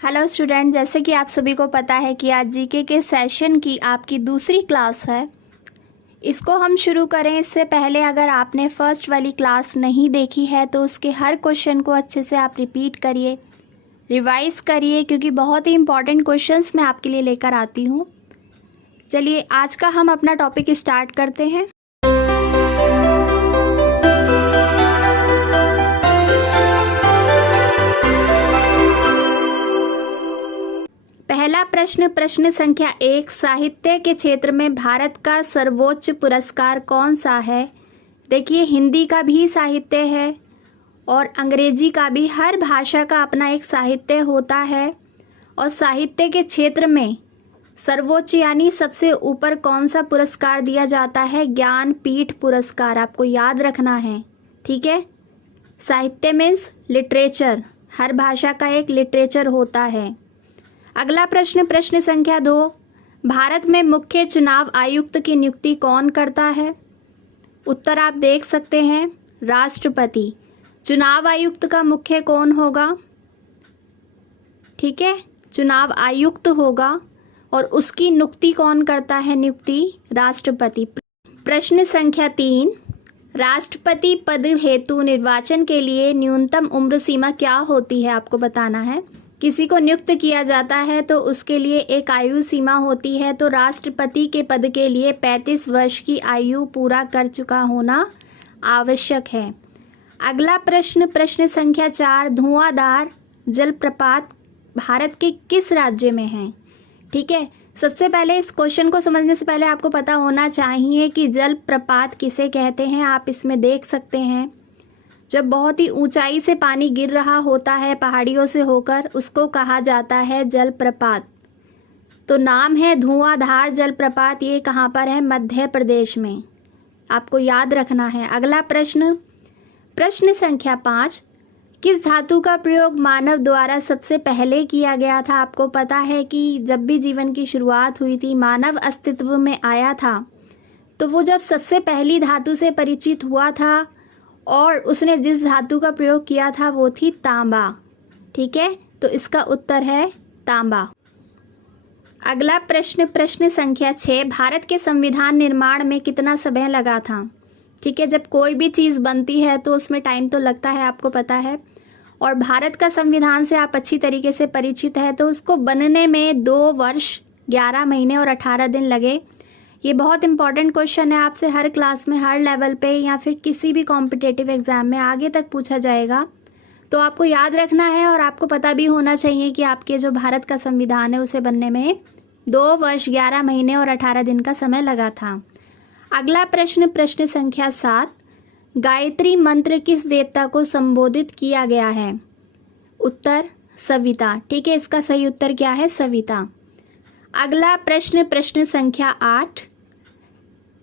Hello student, जैसे कि आप सभी को पता है कि आज जीके के सेशन की आपकी दूसरी क्लास है। इसको हम शुरू करें इससे पहले अगर आपने फर्स्ट वाली क्लास नहीं देखी है तो उसके हर क्वेश्चन को अच्छे से आप रिपीट करिए, रिवाइज करिए, क्योंकि बहुत ही इंपॉर्टेंट क्वेश्चंस मैं आपके लिए लेकर आती हूँ। चलिए आज का हम अपना टॉपिक स्टार्ट करते हैं। पहला प्रश्न, प्रश्न संख्या 1, साहित्य के क्षेत्र में भारत का सर्वोच्च पुरस्कार कौन सा है? देखिए, हिंदी का भी साहित्य है और अंग्रेजी का भी। हर भाषा का अपना एक साहित्य होता है और साहित्य के क्षेत्र में सर्वोच्च यानी सबसे ऊपर कौन सा पुरस्कार दिया जाता है? ज्ञानपीठ पुरस्कार, आपको याद रखना है, ठीक है। साहित्य मीन्स लिटरेचर, हर भाषा का एक लिटरेचर होता है। अगला प्रश्न, प्रश्न संख्या 2, भारत में मुख्य चुनाव आयुक्त की नियुक्ति कौन करता है? उत्तर आप देख सकते हैं, राष्ट्रपति। चुनाव आयुक्त का मुख्य कौन होगा? ठीक है, चुनाव आयुक्त होगा और उसकी नियुक्ति कौन करता है? नियुक्ति राष्ट्रपति। प्रश्न संख्या 3, राष्ट्रपति पद हेतु निर्वाचन के लिए न्यूनतम उम्र सीमा क्या होती है? आपको बताना है। किसी को नियुक्त किया जाता है तो उसके लिए एक आयु सीमा होती है, तो राष्ट्रपति के पद के लिए 35 वर्ष की आयु पूरा कर चुका होना आवश्यक है। अगला प्रश्न, प्रश्न संख्या 4, धुआंधार जलप्रपात भारत के किस राज्य में है? ठीक है, सबसे पहले इस क्वेश्चन को समझने से पहले आपको पता होना चाहिए कि जलप्रपात किसे कहते हैं। आप इसमें देख सकते हैं, जब बहुत ही ऊंचाई से पानी गिर रहा होता है पहाड़ियों से होकर, उसको कहा जाता है जलप्रपात। तो नाम है धुआंधार जलप्रपात। ये कहाँ पर है? मध्य प्रदेश में, आपको याद रखना है। अगला प्रश्न, प्रश्न संख्या 5, किस धातु का प्रयोग मानव द्वारा सबसे पहले किया गया था? आपको पता है कि जब भी जीवन की शुरुआत हुई थी, मानव अस्तित्व में आया था, तो वो जब सबसे पहली धातु से परिचित हुआ था और उसने जिस धातु का प्रयोग किया था वो थी तांबा। ठीक है, तो इसका उत्तर है तांबा। अगला प्रश्न, प्रश्न संख्या 6, भारत के संविधान निर्माण में कितना समय लगा था? ठीक है, जब कोई भी चीज़ बनती है तो उसमें टाइम तो लगता है, आपको पता है। और भारत का संविधान से आप अच्छी तरीके से परिचित है, तो उसको बनने में 2 वर्ष 11 महीने और 18 दिन लगे। ये बहुत इंपॉर्टेंट क्वेश्चन है, आपसे हर क्लास में, हर लेवल पे या फिर किसी भी कॉम्पिटिटिव एग्ज़ाम में आगे तक पूछा जाएगा, तो आपको याद रखना है। और आपको पता भी होना चाहिए कि आपके जो भारत का संविधान है उसे बनने में 2 वर्ष 11 महीने और 18 दिन का समय लगा था। अगला प्रश्न, प्रश्न संख्या 7, गायत्री मंत्र किस देवता को संबोधित किया गया है? उत्तर सविता। ठीक है, इसका सही उत्तर क्या है? सविता। अगला प्रश्न, प्रश्न संख्या 8,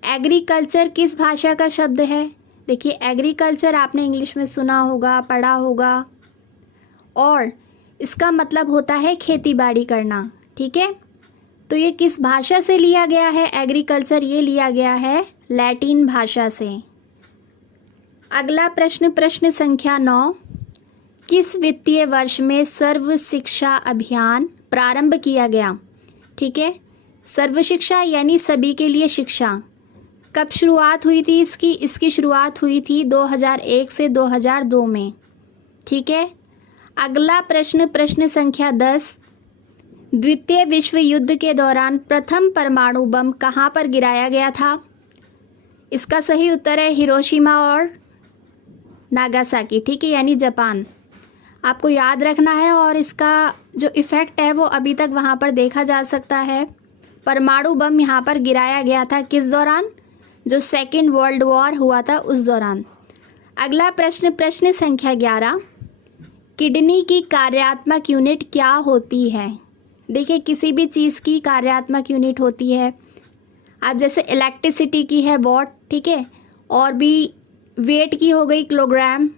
एग्रीकल्चर किस भाषा का शब्द है? देखिए, एग्रीकल्चर आपने इंग्लिश में सुना होगा, पढ़ा होगा, और इसका मतलब होता है खेती बाड़ी करना। ठीक है, तो ये किस भाषा से लिया गया है? एग्रीकल्चर ये लिया गया है लैटिन भाषा से। अगला प्रश्न, प्रश्न संख्या 9, किस वित्तीय वर्ष में सर्व शिक्षा अभियान प्रारंभ किया गया? ठीक है, सर्व शिक्षा यानी सभी के लिए शिक्षा। कब शुरुआत हुई थी इसकी? इसकी शुरुआत हुई थी 2001 से 2002 में। ठीक है, अगला प्रश्न, प्रश्न संख्या 10, द्वितीय विश्व युद्ध के दौरान प्रथम परमाणु बम कहाँ पर गिराया गया था? इसका सही उत्तर है हिरोशिमा और नागासाकी। ठीक है, यानी जापान। आपको याद रखना है, और इसका जो इफ़ेक्ट है वो अभी तक वहाँ पर देखा जा सकता है। परमाणु बम यहाँ पर गिराया गया था किस दौरान? जो सेकेंड वर्ल्ड वॉर हुआ था उस दौरान। अगला प्रश्न, प्रश्न संख्या 11, किडनी की कार्यात्मक यूनिट क्या होती है? देखिए, किसी भी चीज़ की कार्यात्मक यूनिट होती है। अब जैसे इलेक्ट्रिसिटी की है वॉट, ठीक है, और भी वेट की हो गई किलोग्राम,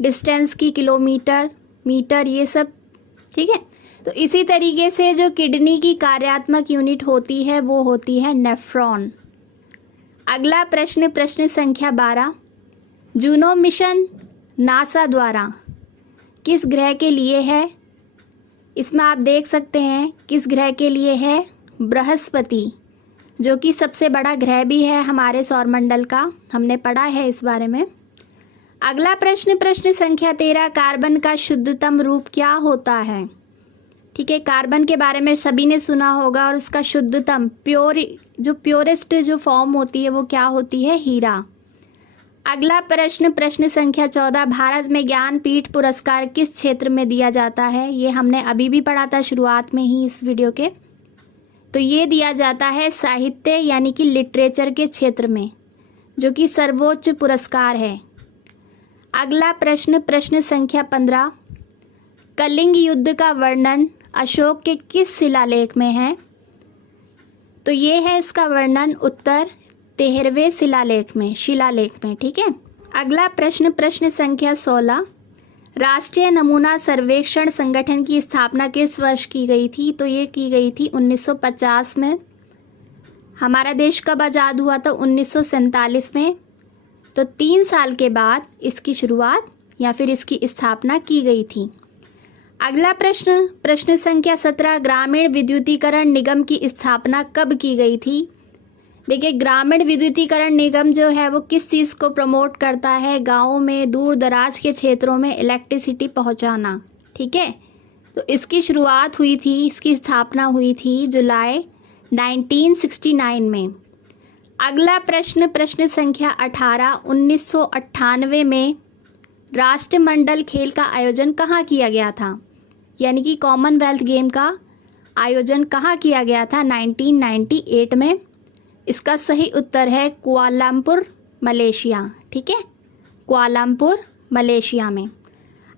डिस्टेंस की किलोमीटर, मीटर, ये सब। ठीक है, तो इसी तरीके से जो किडनी की कार्यात्मक यूनिट होती है वो होती है नेफ्रॉन। अगला प्रश्न, प्रश्न संख्या 12, जूनो मिशन नासा द्वारा किस ग्रह के लिए है? इसमें आप देख सकते हैं किस ग्रह के लिए है, बृहस्पति, जो कि सबसे बड़ा ग्रह भी है हमारे सौरमंडल का, हमने पढ़ा है इस बारे में। अगला प्रश्न, प्रश्न संख्या 13, कार्बन का शुद्धतम रूप क्या होता है? ठीक है, कार्बन के बारे में सभी ने सुना होगा, और उसका शुद्धतम प्योरेस्ट जो फॉर्म होती है वो क्या होती है? हीरा। अगला प्रश्न, प्रश्न संख्या 14, भारत में ज्ञानपीठ पुरस्कार किस क्षेत्र में दिया जाता है? ये हमने अभी भी पढ़ा था शुरुआत में ही इस वीडियो के। तो ये दिया जाता है साहित्य यानी कि लिटरेचर के क्षेत्र में, जो कि सर्वोच्च पुरस्कार है। अगला प्रश्न, प्रश्न संख्या 15, कलिंग युद्ध का वर्णन अशोक के किस शिलालेख में है? तो ये है इसका वर्णन उत्तर 13वें शिलालेख में। ठीक है। अगला प्रश्न, प्रश्न संख्या 16, राष्ट्रीय नमूना सर्वेक्षण संगठन की स्थापना किस वर्ष की गई थी? तो ये की गई थी 1950 में। हमारा देश कब आज़ाद हुआ था? 1947 में। तो 3 साल के बाद इसकी शुरुआत या फिर इसकी स्थापना की गई थी। अगला प्रश्न, प्रश्न संख्या 17, ग्रामीण विद्युतीकरण निगम की स्थापना कब की गई थी? देखिए, ग्रामीण विद्युतीकरण निगम जो है वो किस चीज़ को प्रमोट करता है? गाँवों में, दूर दराज के क्षेत्रों में इलेक्ट्रिसिटी पहुँचाना। ठीक है, तो इसकी शुरुआत हुई थी, इसकी स्थापना हुई थी जुलाई 1969 में। अगला प्रश्न, प्रश्न संख्या 18, 1998 में राष्ट्रमंडल खेल का आयोजन कहाँ किया गया था? यानी कि कॉमनवेल्थ गेम का आयोजन कहाँ किया गया था? 1998 में। इसका सही उत्तर है कुआलालंपुर, मलेशिया। ठीक है, कुआलालंपुर, मलेशिया में।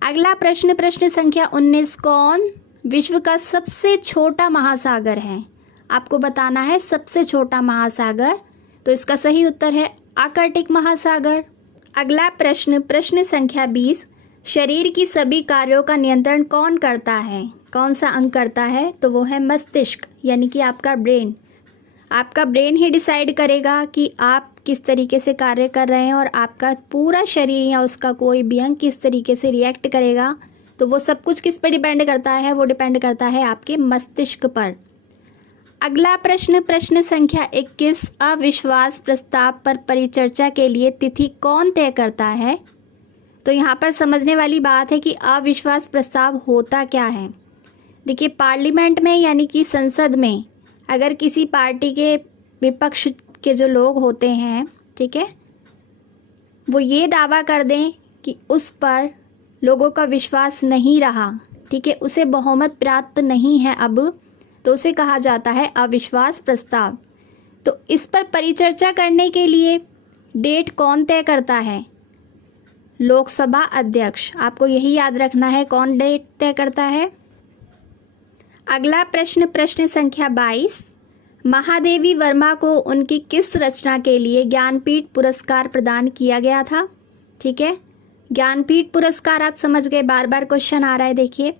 अगला प्रश्न, प्रश्न संख्या 19, कौन विश्व का सबसे छोटा महासागर है? आपको बताना है सबसे छोटा महासागर। तो इसका सही उत्तर है आर्कटिक महासागर। अगला प्रश्न, प्रश्न संख्या 20, शरीर की सभी कार्यों का नियंत्रण कौन करता है? कौन सा अंग करता है? तो वो है मस्तिष्क, यानी कि आपका ब्रेन। आपका ब्रेन ही डिसाइड करेगा कि आप किस तरीके से कार्य कर रहे हैं, और आपका पूरा शरीर या उसका कोई भी अंग किस तरीके से रिएक्ट करेगा। तो वो सब कुछ किस पर डिपेंड करता है? वो डिपेंड करता है आपके मस्तिष्क पर। अगला प्रश्न, प्रश्न संख्या 21, अविश्वास प्रस्ताव पर परिचर्चा के लिए तिथि कौन तय करता है? तो यहाँ पर समझने वाली बात है कि अविश्वास प्रस्ताव होता क्या है। देखिए, पार्लियामेंट में यानी कि संसद में अगर किसी पार्टी के विपक्ष के जो लोग होते हैं, ठीक है, वो ये दावा कर दें कि उस पर लोगों का विश्वास नहीं रहा, ठीक है, उसे बहुमत प्राप्त नहीं है अब, तो उसे कहा जाता है अविश्वास प्रस्ताव। तो इस पर परिचर्चा करने के लिए डेट कौन तय करता है? लोकसभा अध्यक्ष। आपको यही याद रखना है कौन डेट तय करता है। अगला प्रश्न, प्रश्न संख्या 22, महादेवी वर्मा को उनकी किस रचना के लिए ज्ञानपीठ पुरस्कार प्रदान किया गया था? ठीक है, ज्ञानपीठ पुरस्कार आप समझ गए, बार बार क्वेश्चन आ रहा है देखिए।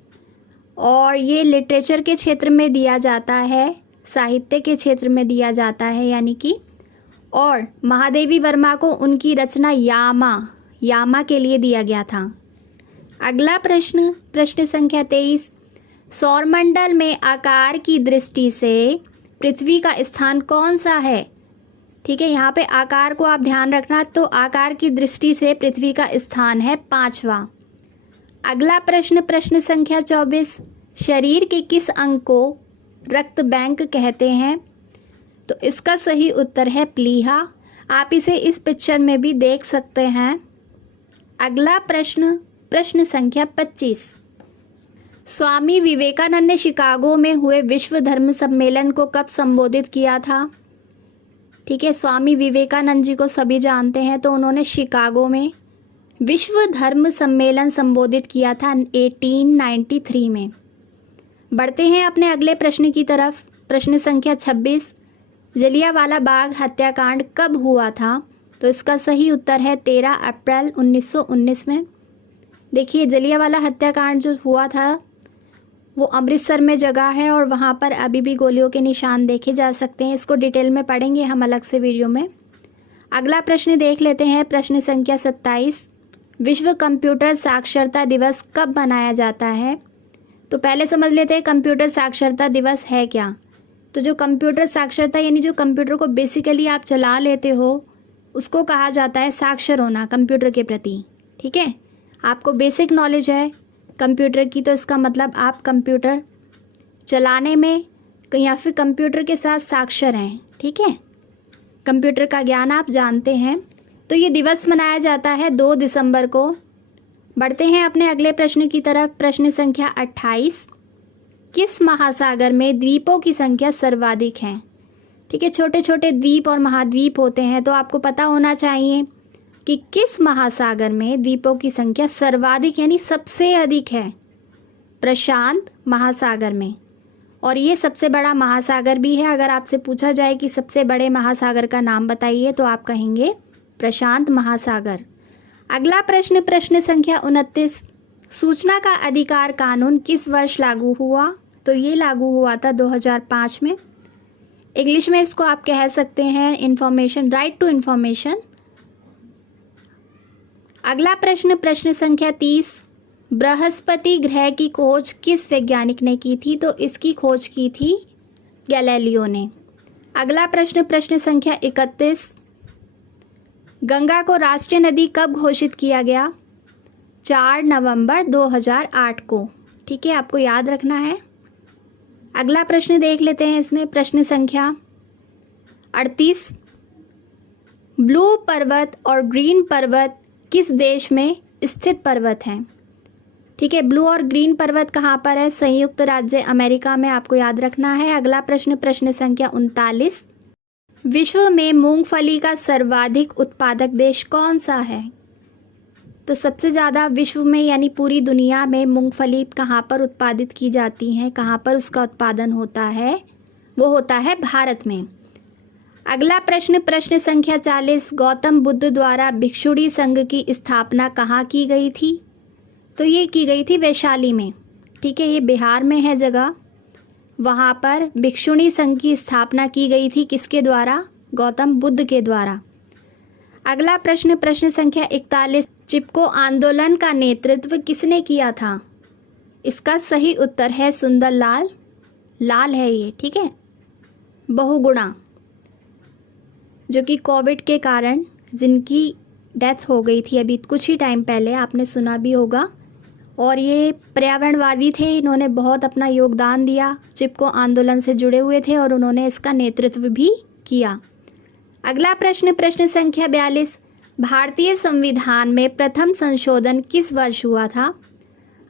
और ये लिटरेचर के क्षेत्र में दिया जाता है, साहित्य के क्षेत्र में दिया जाता है यानी कि। और महादेवी वर्मा को उनकी रचना यामा के लिए दिया गया था। अगला प्रश्न, प्रश्न संख्या 23, सौरमंडल में आकार की दृष्टि से पृथ्वी का स्थान कौन सा है? ठीक है, यहाँ पे आकार को आप ध्यान रखना। तो आकार की दृष्टि से पृथ्वी का स्थान है 5वां। अगला प्रश्न, प्रश्न संख्या 24, शरीर के किस अंग को रक्त बैंक कहते हैं? तो इसका सही उत्तर है प्लीहा। आप इसे इस पिक्चर में भी देख सकते हैं। अगला प्रश्न, प्रश्न संख्या 25, स्वामी विवेकानंद ने शिकागो में हुए विश्व धर्म सम्मेलन को कब संबोधित किया था? ठीक है, स्वामी विवेकानंद जी को सभी जानते हैं, तो उन्होंने शिकागो में विश्व धर्म सम्मेलन संबोधित किया था 1893 में। बढ़ते हैं अपने अगले प्रश्न की तरफ। प्रश्न संख्या 26, जलियांवाला बाग हत्याकांड कब हुआ था? तो इसका सही उत्तर है 13 अप्रैल 1919 में। देखिए, जलियांवाला हत्याकांड जो हुआ था वो अमृतसर में जगह है, और वहाँ पर अभी भी गोलियों के निशान देखे जा सकते हैं। इसको डिटेल में पढ़ेंगे हम अलग से वीडियो में। अगला प्रश्न देख लेते हैं। प्रश्न संख्या 27, विश्व कंप्यूटर साक्षरता दिवस कब मनाया जाता है? तो पहले समझ लेते हैं कंप्यूटर साक्षरता दिवस है क्या। तो जो कंप्यूटर साक्षरता यानी जो कंप्यूटर को बेसिकली आप चला लेते हो उसको कहा जाता है साक्षर होना कंप्यूटर के प्रति। ठीक है, आपको बेसिक नॉलेज है कंप्यूटर की, तो इसका मतलब आप कंप्यूटर चलाने में या फिर कंप्यूटर के साथ साक्षर हैं। ठीक है, कंप्यूटर का ज्ञान आप जानते हैं। तो ये दिवस मनाया जाता है 2 दिसंबर को। बढ़ते हैं अपने अगले प्रश्न की तरफ। प्रश्न संख्या 28, किस महासागर में द्वीपों की संख्या सर्वाधिक है। ठीक है, छोटे छोटे द्वीप और महाद्वीप होते हैं, तो आपको पता होना चाहिए कि किस महासागर में द्वीपों की संख्या सर्वाधिक यानी सबसे अधिक है। प्रशांत महासागर में, और ये सबसे बड़ा महासागर भी है। अगर आपसे पूछा जाए कि सबसे बड़े महासागर का नाम बताइए तो आप कहेंगे प्रशांत महासागर। अगला प्रश्न, प्रश्न संख्या 29, सूचना का अधिकार कानून किस वर्ष लागू हुआ। तो ये लागू हुआ था 2005 में। इंग्लिश में इसको आप कह सकते हैं इंफॉर्मेशन, राइट टू इंफॉर्मेशन। अगला प्रश्न, प्रश्न संख्या 30, बृहस्पति ग्रह की खोज किस वैज्ञानिक ने की थी। तो इसकी खोज की थी गैलीलियो ने। अगला प्रश्न, प्रश्न संख्या 31, गंगा को राष्ट्रीय नदी कब घोषित किया गया। 4 नवंबर 2008 को। ठीक है, आपको याद रखना है। अगला प्रश्न देख लेते हैं इसमें। प्रश्न संख्या 38, ब्लू पर्वत और ग्रीन पर्वत किस देश में स्थित पर्वत हैं। ठीक है, ब्लू और ग्रीन पर्वत कहाँ पर है। संयुक्त राज्य अमेरिका में, आपको याद रखना है। अगला प्रश्न, प्रश्न संख्या 39, विश्व में मूंगफली का सर्वाधिक उत्पादक देश कौन सा है। तो सबसे ज़्यादा विश्व में यानी पूरी दुनिया में मूंगफली कहाँ पर उत्पादित की जाती हैं, कहाँ पर उसका उत्पादन होता है, वो होता है भारत में। अगला प्रश्न, प्रश्न संख्या 40, गौतम बुद्ध द्वारा भिक्षुणी संघ की स्थापना कहाँ की गई थी। तो ये की गई थी वैशाली में। ठीक है, ये बिहार में है जगह। वहाँ पर भिक्षुणी संघ की स्थापना की गई थी किसके द्वारा, गौतम बुद्ध के द्वारा। अगला प्रश्न, प्रश्न संख्या 41, चिपको आंदोलन का नेतृत्व किसने किया था। इसका सही उत्तर है सुंदर लाल। लाल है ये। ठीक है, बहुगुणा, जो कि कोविड के कारण जिनकी डेथ हो गई थी अभी कुछ ही टाइम पहले, आपने सुना भी होगा। और ये पर्यावरणवादी थे, इन्होंने बहुत अपना योगदान दिया, चिपको आंदोलन से जुड़े हुए थे और उन्होंने इसका नेतृत्व भी किया। अगला प्रश्न, प्रश्न संख्या 42, भारतीय संविधान में प्रथम संशोधन किस वर्ष हुआ था।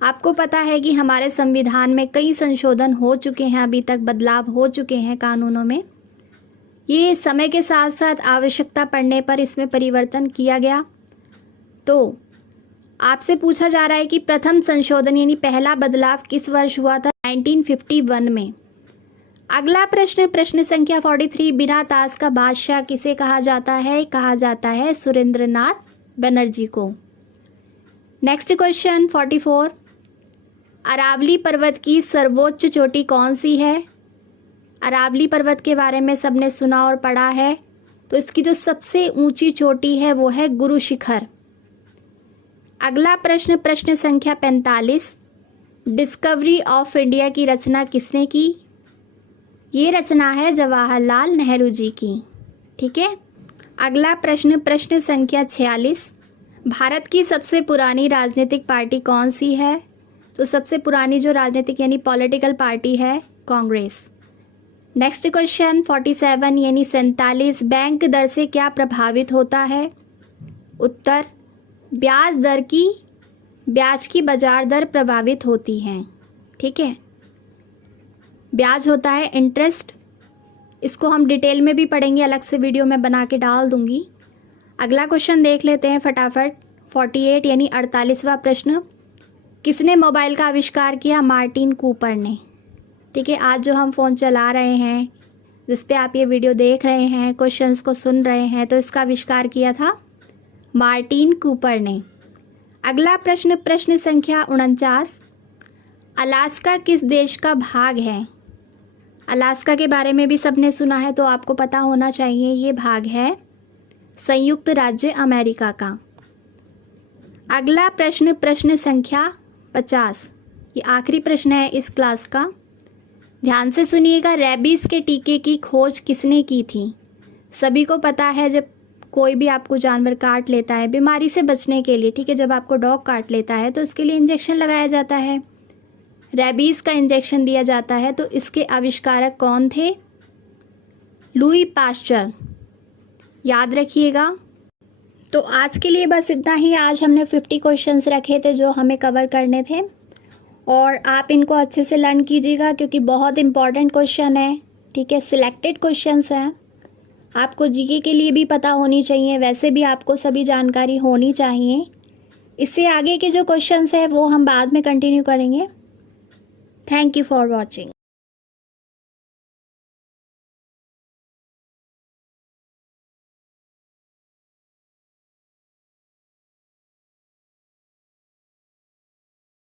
आपको पता है कि हमारे संविधान में कई संशोधन हो चुके हैं, अभी तक बदलाव हो चुके हैं कानूनों में। ये समय के साथ साथ आवश्यकता पड़ने पर इसमें परिवर्तन किया गया। तो आपसे पूछा जा रहा है कि प्रथम संशोधन यानी पहला बदलाव किस वर्ष हुआ था। 1951 में। अगला प्रश्न, प्रश्न संख्या 43, बिना ताश का बादशाह किसे कहा जाता है। कहा जाता है सुरेंद्रनाथ बनर्जी को। नेक्स्ट क्वेश्चन 44, अरावली पर्वत की सर्वोच्च चोटी कौन सी है। अरावली पर्वत के बारे में सबने सुना और पढ़ा है। तो इसकी जो सबसे ऊंची चोटी है वो है गुरु शिखर। अगला प्रश्न, प्रश्न संख्या 45, डिस्कवरी ऑफ इंडिया की रचना किसने की। ये रचना है जवाहरलाल नेहरू जी की। ठीक है। अगला प्रश्न, प्रश्न संख्या 46, भारत की सबसे पुरानी राजनीतिक पार्टी कौन सी है। तो सबसे पुरानी जो राजनीतिक यानी पॉलिटिकल पार्टी है कांग्रेस। नेक्स्ट क्वेश्चन 47 यानी 47, बैंक दर से क्या प्रभावित होता है। उत्तर, ब्याज की बाजार दर प्रभावित होती हैं। ठीक है, ब्याज होता है इंटरेस्ट। इसको हम डिटेल में भी पढ़ेंगे, अलग से वीडियो में बना के डाल दूंगी। अगला क्वेश्चन देख लेते हैं फटाफट। 48 यानी 48वां प्रश्न, किसने मोबाइल का आविष्कार किया। मार्टिन कूपर ने। ठीक है, आज जो हम फ़ोन चला रहे हैं, जिस पे आप ये वीडियो देख रहे हैं, क्वेश्चंस को सुन रहे हैं, तो इसका आविष्कार किया था मार्टिन कूपर ने। अगला प्रश्न, प्रश्न संख्या 49, अलास्का किस देश का भाग है। अलास्का के बारे में भी सबने सुना है, तो आपको पता होना चाहिए ये भाग है संयुक्त राज्य अमेरिका का। अगला प्रश्न, प्रश्न संख्या 50 ये आखिरी प्रश्न है इस क्लास का, ध्यान से सुनिएगा। रेबीज़ के टीके की खोज किसने की थी? सभी को पता है जब कोई भी आपको जानवर काट लेता है बीमारी से बचने के लिए, ठीक है, जब आपको डॉग काट लेता है तो इसके लिए इंजेक्शन लगाया जाता है, रेबीज़ का इंजेक्शन दिया जाता है। तो इसके आविष्कारक कौन थे? लुई पाश्चर, याद रखिएगा। तो आज के लिए बस इतना ही। आज हमने 50 क्वेश्चंस रखे थे जो हमें कवर करने थे, और आप इनको अच्छे से लर्न कीजिएगा क्योंकि बहुत इंपॉर्टेंट क्वेश्चन है, ठीक है, सिलेक्टेड क्वेश्चंस हैं। आपको जीके के लिए भी पता होनी चाहिए, वैसे भी आपको सभी जानकारी होनी चाहिए। इससे आगे के जो क्वेश्चंस है वो हम बाद में कंटिन्यू करेंगे। Thank you for watching.